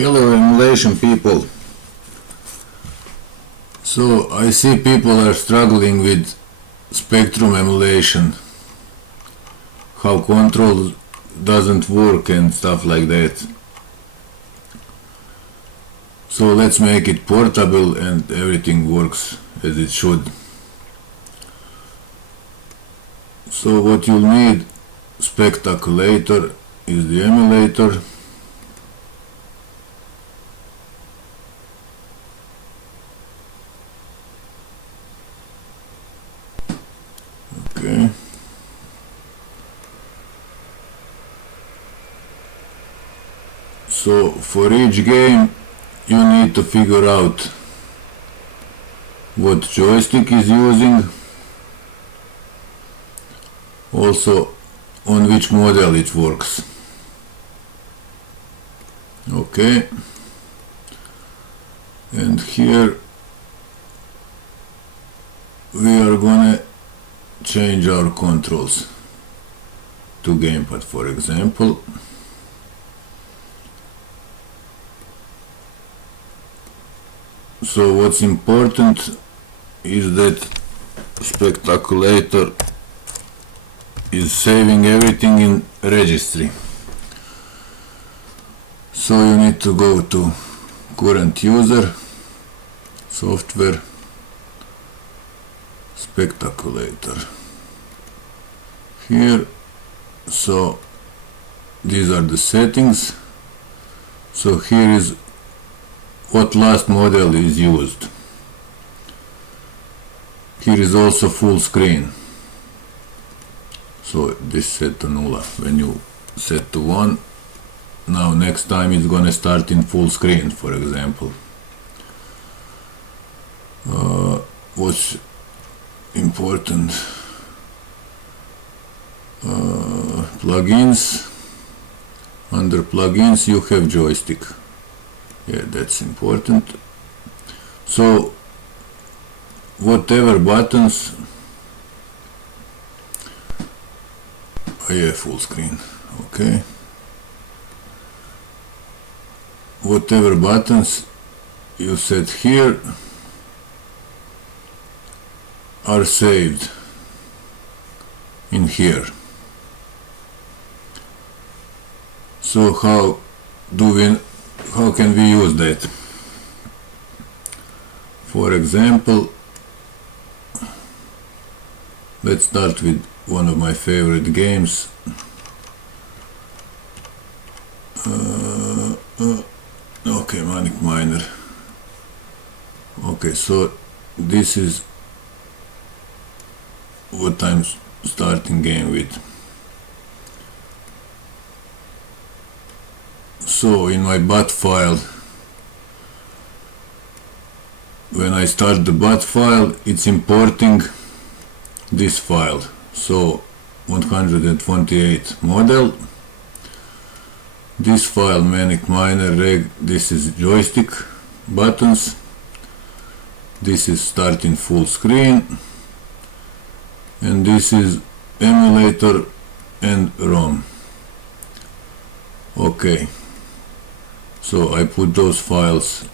Hello emulation people. So I see people are struggling with Spectrum emulation, how control doesn't work and stuff like that. So let's make it portable and everything works as it should. So what you'll need, Spectaculator is the emulator. Okay. So for each game you need to figure out what joystick is using, also on which model it works. Okay, and here we are gonna change our controls to gamepad, for example. So what's important is that Spectaculator is saving everything in registry. So you need to go to current user, software, Spectaculator. Here, so these are the settings. So here is what last model is used. Here is also full screen. So this set to null. When you set to 1, now next time it's gonna start in full screen, for example. What's important? Plugins. Under plugins you have joystick. Yeah, that's important. So whatever buttons, yeah, full screen, okay. Whatever buttons you set here are saved in here. So how can we use that? For example, let's start with one of my favorite games. Okay, Manic Miner. Okay, so this is what I'm starting game with. So in my bat file, when I start the bat file, it's importing this file. So 128 model, this file Manic Miner reg, this is joystick buttons, this is starting full screen, and this is emulator and ROM. Okay, so I put those files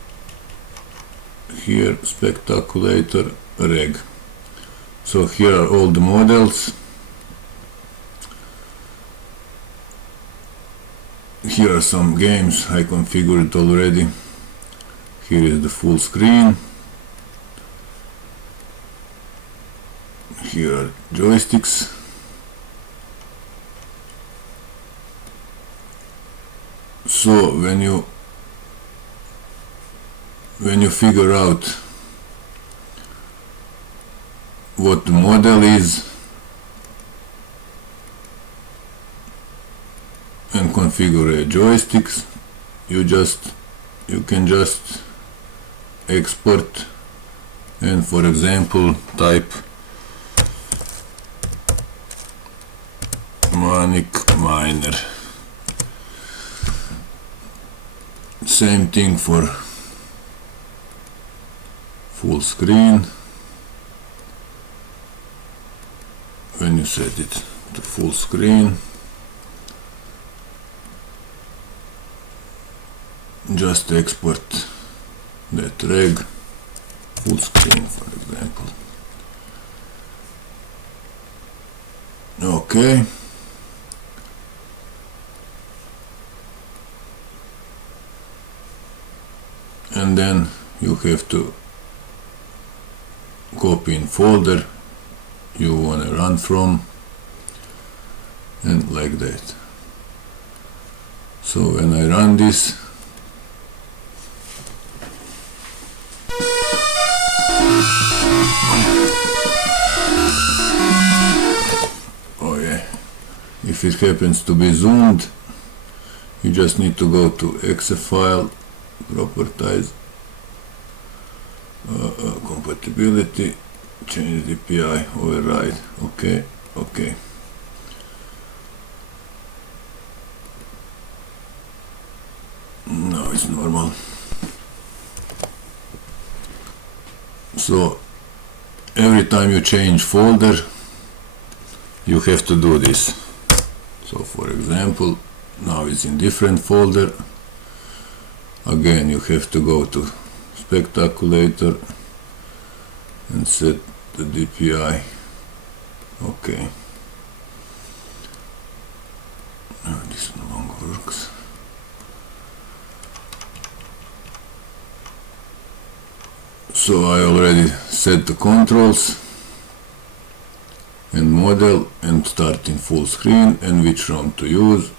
here, Spectaculator reg. So here are all the models. Here are some games I configured already. Here is the full screen. Here are joysticks. So when you figure out what the model is and configure joysticks, you can just export and, for example, type Manic Miner. Same thing for full screen. When you set it to full screen, just export that reg full screen, for example. Okay. And then you have to copy in folder you want to run from, and like that. So when I run this, oh yeah, if it happens to be zoomed, you just need to go to exe file, properties, compatibility, change DPI, override. Okay, okay. Now it's normal. So every time you change folder, you have to do this. So for example, now it's in different folder. Again, you have to go to Spectaculator and set the DPI. Okay. No, this no longer works. So I already set the controls and model and start in full screen, and which ROM to use.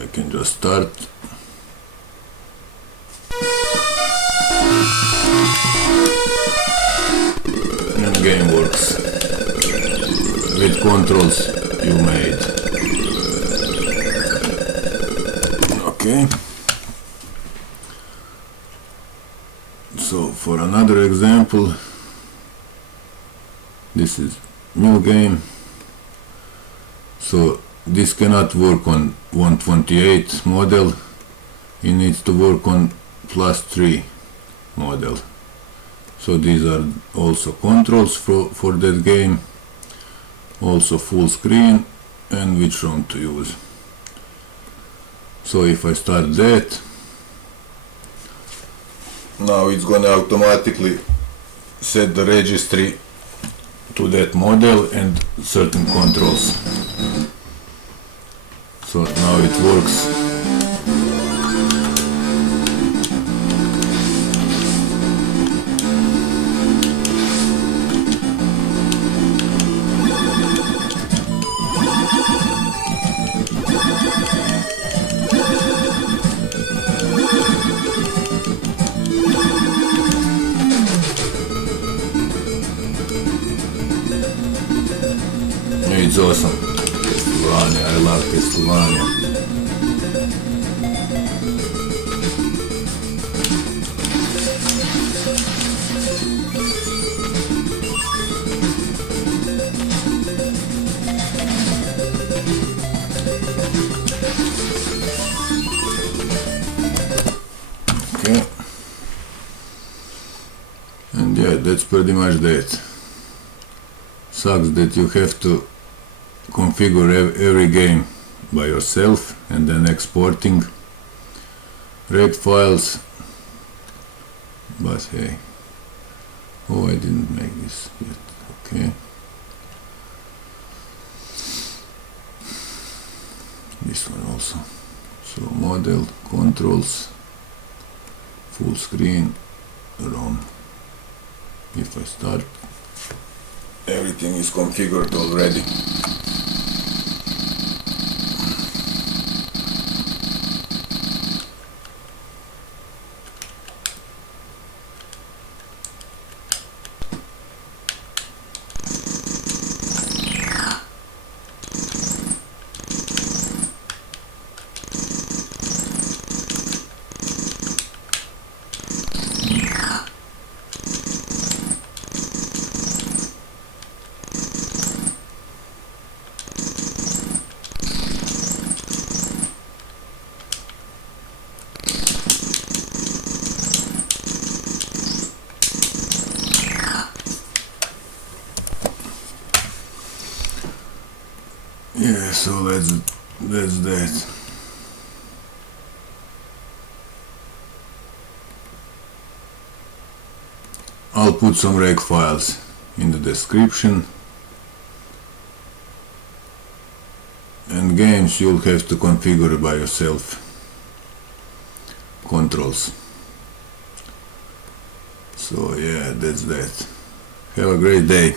I can just start. And game works with controls you made. Okay. So for another example, this is new game. So this cannot work on 128 model. It needs to work on +3 model. So these are also controls for that game, also full screen, and which ROM to use. So if I start that, now it's gonna automatically set the registry to that model and certain controls. So now it works. It's awesome. Castlevania, I love Castlevania. Okay. And yeah, that's pretty much that. Sucks that you have to configure every game by yourself and then exporting reg files, but hey, oh, I didn't make this yet. Okay, this one also. So model, controls, full screen, ROM. If I start, everything is configured already. Yeah, so that's that. I'll put some reg files in the description, and games you'll have to configure by yourself. Controls. So yeah, that's that. Have a great day.